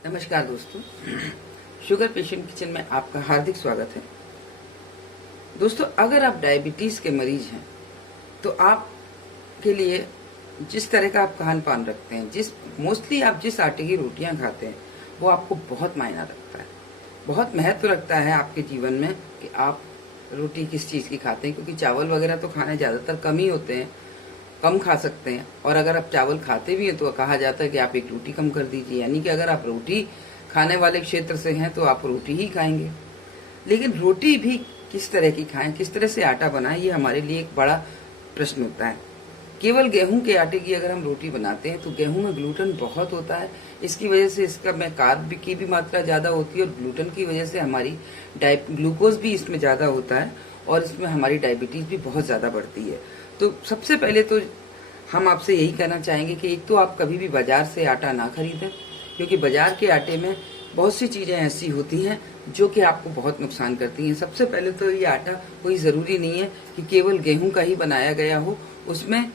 नमस्कार दोस्तों, sugar patient kitchen में आपका हार्दिक स्वागत है। दोस्तों, अगर आप डायबिटीज के मरीज हैं तो आप के लिए जिस तरह का आप खान पान रखते हैं, मोस्टली आप जिस आटे की रोटियां खाते हैं वो आपको बहुत मायना रखता है, बहुत महत्व रखता है आपके जीवन में कि आप रोटी किस चीज की खाते हैं। क्योंकि चावल वगैरह तो खाने ज्यादातर कम ही होते हैं, कम खा सकते हैं। और अगर आप चावल खाते भी हैं तो कहा जाता है कि आप एक रोटी कम कर दीजिए, यानी कि अगर आप रोटी खाने वाले क्षेत्र से हैं तो आप रोटी ही खाएंगे। लेकिन रोटी भी किस तरह की खाएं, किस तरह से आटा बनाएं, ये हमारे लिए एक बड़ा प्रश्न होता है। केवल गेहूं के आटे की अगर हम रोटी बनाते हैं तो गेहूं में ग्लूटेन बहुत होता है। इसकी वजह से इसका में कार्ब की भी मात्रा ज्यादा होती है और ग्लूटेन की वजह से हमारी ग्लूकोज भी इसमें ज्यादा होता है और इसमें हमारी डायबिटीज भी बहुत ज्यादा बढ़ती है। तो सबसे पहले तो हम आपसे यही कहना चाहेंगे कि एक तो आप कभी भी बाजार से आटा ना खरीदें, क्योंकि बाजार के आटे में बहुत सी चीजें ऐसी होती हैं जो कि आपको बहुत नुकसान करती हैं। सबसे पहले तो ये आटा कोई जरूरी नहीं है कि केवल गेहूं का ही बनाया गया हो, उसमें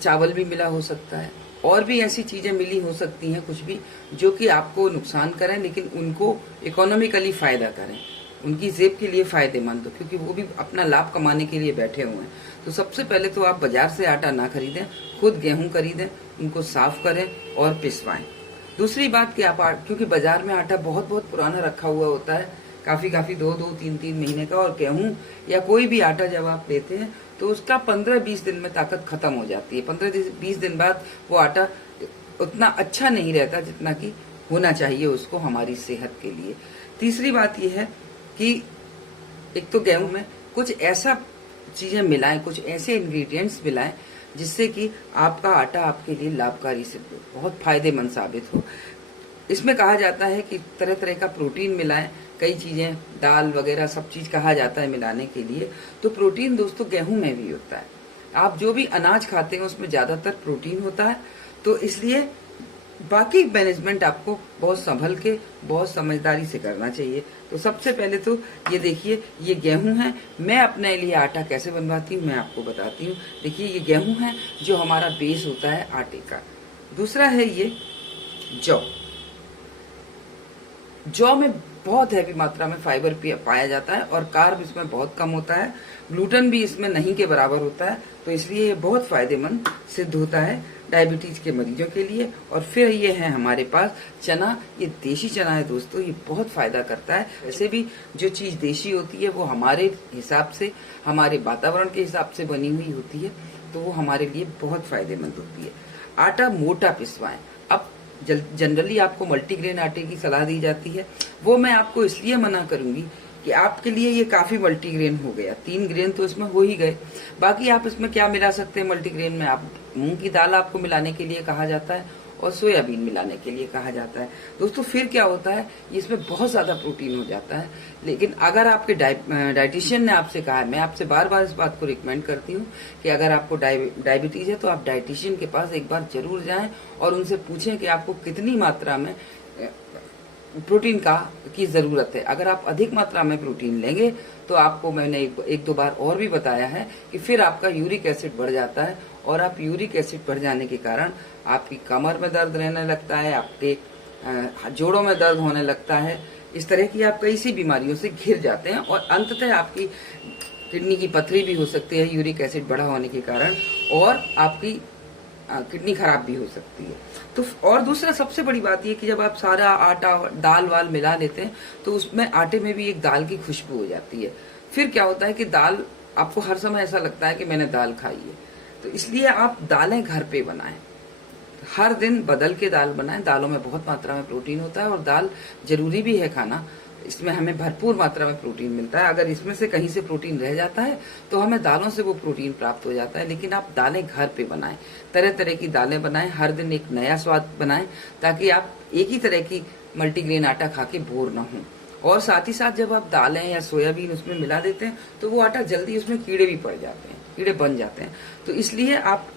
चावल भी मिला हो सकता है और भी ऐसी चीजें मिली हो सकती हैं कुछ भी जो कि आपको नुकसान करें लेकिन उनको इकोनॉमिकली फायदा करें, उनकी जेब के लिए फायदेमंद हो, क्योंकि वो भी अपना लाभ कमाने के लिए बैठे हुए हैं। तो सबसे पहले तो आप बाजार से आटा ना खरीदें, खुद गेहूं खरीदें, उनको साफ करें और पिसवाएं। दूसरी बात कि आप क्योंकि बाजार में आटा बहुत बहुत पुराना रखा हुआ होता है, काफी 2-3 महीने का, और गेहूं या कोई भी आटा जब आप लेते हैं तो उसका 15-20 दिन में ताकत खत्म हो जाती है। 15-20 दिन बाद वो आटा उतना अच्छा नहीं रहता जितना कि होना चाहिए उसको हमारी सेहत के लिए। तीसरी बात यह है कि एक तो गेहूं में कुछ ऐसा चीजें मिलाएं, कुछ ऐसे इंग्रेडिएंट्स मिलाएं जिससे कि आपका आटा आपके लिए लाभकारी सिद्ध हो, बहुत फायदेमंद साबित हो। इसमें कहा जाता है कि तरह तरह का प्रोटीन मिलाएं, कई चीजें, दाल वगैरह सब चीज कहा जाता है मिलाने के लिए। तो प्रोटीन दोस्तों गेहूं में भी होता है, आप जो भी अनाज खाते हैं उसमें ज्यादातर प्रोटीन होता है। तो इसलिए बाकी मैनेजमेंट आपको बहुत संभल के, बहुत समझदारी से करना चाहिए। तो सबसे पहले तो ये देखिए, ये गेहूं है। मैं अपने लिए आटा कैसे बनवाती हूँ मैं आपको बताती हूँ। देखिए, ये गेहूं है जो हमारा बेस होता है आटे का। दूसरा है ये जौ। जौ में बहुत हैवी मात्रा में फाइबर पाया जाता है और कार्ब इसमें बहुत कम होता है, ग्लूटेन भी इसमें नहीं के बराबर होता है। तो इसलिए ये बहुत फायदेमंद सिद्ध होता है डायबिटीज के मरीजों के लिए। और फिर ये है हमारे पास चना। ये देशी चना है दोस्तों, ये बहुत फायदा करता है। वैसे भी जो चीज देशी होती है वो हमारे हिसाब से, हमारे वातावरण के हिसाब से बनी हुई होती है, तो वो हमारे लिए बहुत फायदेमंद होती है। आटा मोटा पिसवाएं। अब जनरली आपको मल्टीग्रेन आटे की सलाह दी जाती है, वो मैं आपको इसलिए मना करूंगी कि आपके लिए ये काफी मल्टीग्रेन हो गया। 3 ग्रेन तो इसमें हो ही गए। बाकी आप इसमें क्या मिला सकते हैं मल्टीग्रेन में? आप मूंग की दाल आपको मिलाने के लिए कहा जाता है और सोयाबीन मिलाने के लिए कहा जाता है। दोस्तों, फिर क्या होता है, इसमें बहुत ज्यादा प्रोटीन हो जाता है। लेकिन अगर आपके डाइटिशियन ने आपसे कहा है, मैं आपसे बार बार इस बात को रिकमेंड करती हूँ कि अगर आपको डायबिटीज है तो आप डाइटिशियन के पास एक बार जरूर जाएं और उनसे पूछें कि आपको कितनी मात्रा में प्रोटीन की जरूरत है। अगर आप अधिक मात्रा में प्रोटीन लेंगे तो आपको मैंने एक दो बार और भी बताया है कि फिर आपका यूरिक एसिड बढ़ जाता है, और आप यूरिक एसिड बढ़ जाने के कारण आपकी कमर में दर्द रहने लगता है, आपके जोड़ों में दर्द होने लगता है। इस तरह की आप कई सी बीमारियों से घिर जाते हैं और अंततः आपकी किडनी की पथरी भी हो सकती है यूरिक एसिड बढ़ा होने के कारण, और आपकी किडनी खराब भी हो सकती है। तो और दूसरा सबसे बड़ी बात यह कि जब आप सारा आटा दाल वाल मिला लेते हैं तो उसमें आटे में भी एक दाल की खुशबू हो जाती है। फिर क्या होता है कि दाल, आपको हर समय ऐसा लगता है कि मैंने दाल खाई है। तो इसलिए आप दालें घर पे बनाएं, हर दिन बदल के दाल बनाएं। दालों में बहुत मात्रा में प्रोटीन होता है और दाल जरूरी भी है खाना, इसमें हमें भरपूर मात्रा में प्रोटीन मिलता है। अगर इसमें से कहीं से प्रोटीन रह जाता है तो हमें दालों से वो प्रोटीन प्राप्त हो जाता है। लेकिन आप दालें घर पे बनाएं, तरह तरह की दालें बनाएं, हर दिन एक नया स्वाद बनाएं, ताकि आप एक ही तरह की मल्टीग्रेन आटा खा के बोर ना हो। और साथ ही साथ जब आप दालें या सोयाबीन उसमें मिला देते हैं तो वो आटा जल्दी, उसमें कीड़े भी पड़ जाते हैं, कीड़े बन जाते हैं। तो इसलिए आप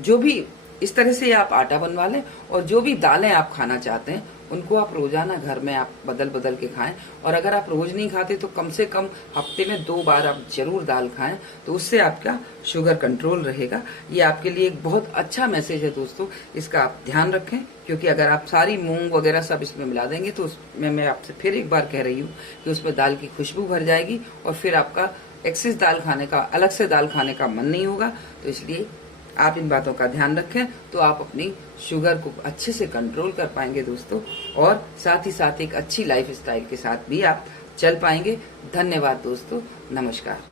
जो भी इस तरह से आप आटा बनवा लें और जो भी दालें आप खाना चाहते हैं उनको आप रोजाना घर में आप बदल बदल के खाएं। और अगर आप रोज नहीं खाते तो कम से कम हफ्ते में 2 बार आप जरूर दाल खाएं, तो उससे आपका शुगर कंट्रोल रहेगा। ये आपके लिए एक बहुत अच्छा मैसेज है दोस्तों, इसका आप ध्यान रखें, क्योंकि अगर आप सारी मूंग वगैरह सब इसमें मिला देंगे तो उसमें मैं आपसे फिर एक बार कह रही हूँ कि उसमें दाल की खुशबू भर जाएगी और फिर आपका एक्सेस दाल खाने का, अलग से दाल खाने का मन नहीं होगा। तो इसलिए आप इन बातों का ध्यान रखें तो आप अपनी शुगर को अच्छे से कंट्रोल कर पाएंगे दोस्तों, और साथ ही साथ एक अच्छी लाइफ स्टाइल के साथ भी आप चल पाएंगे। धन्यवाद दोस्तों, नमस्कार।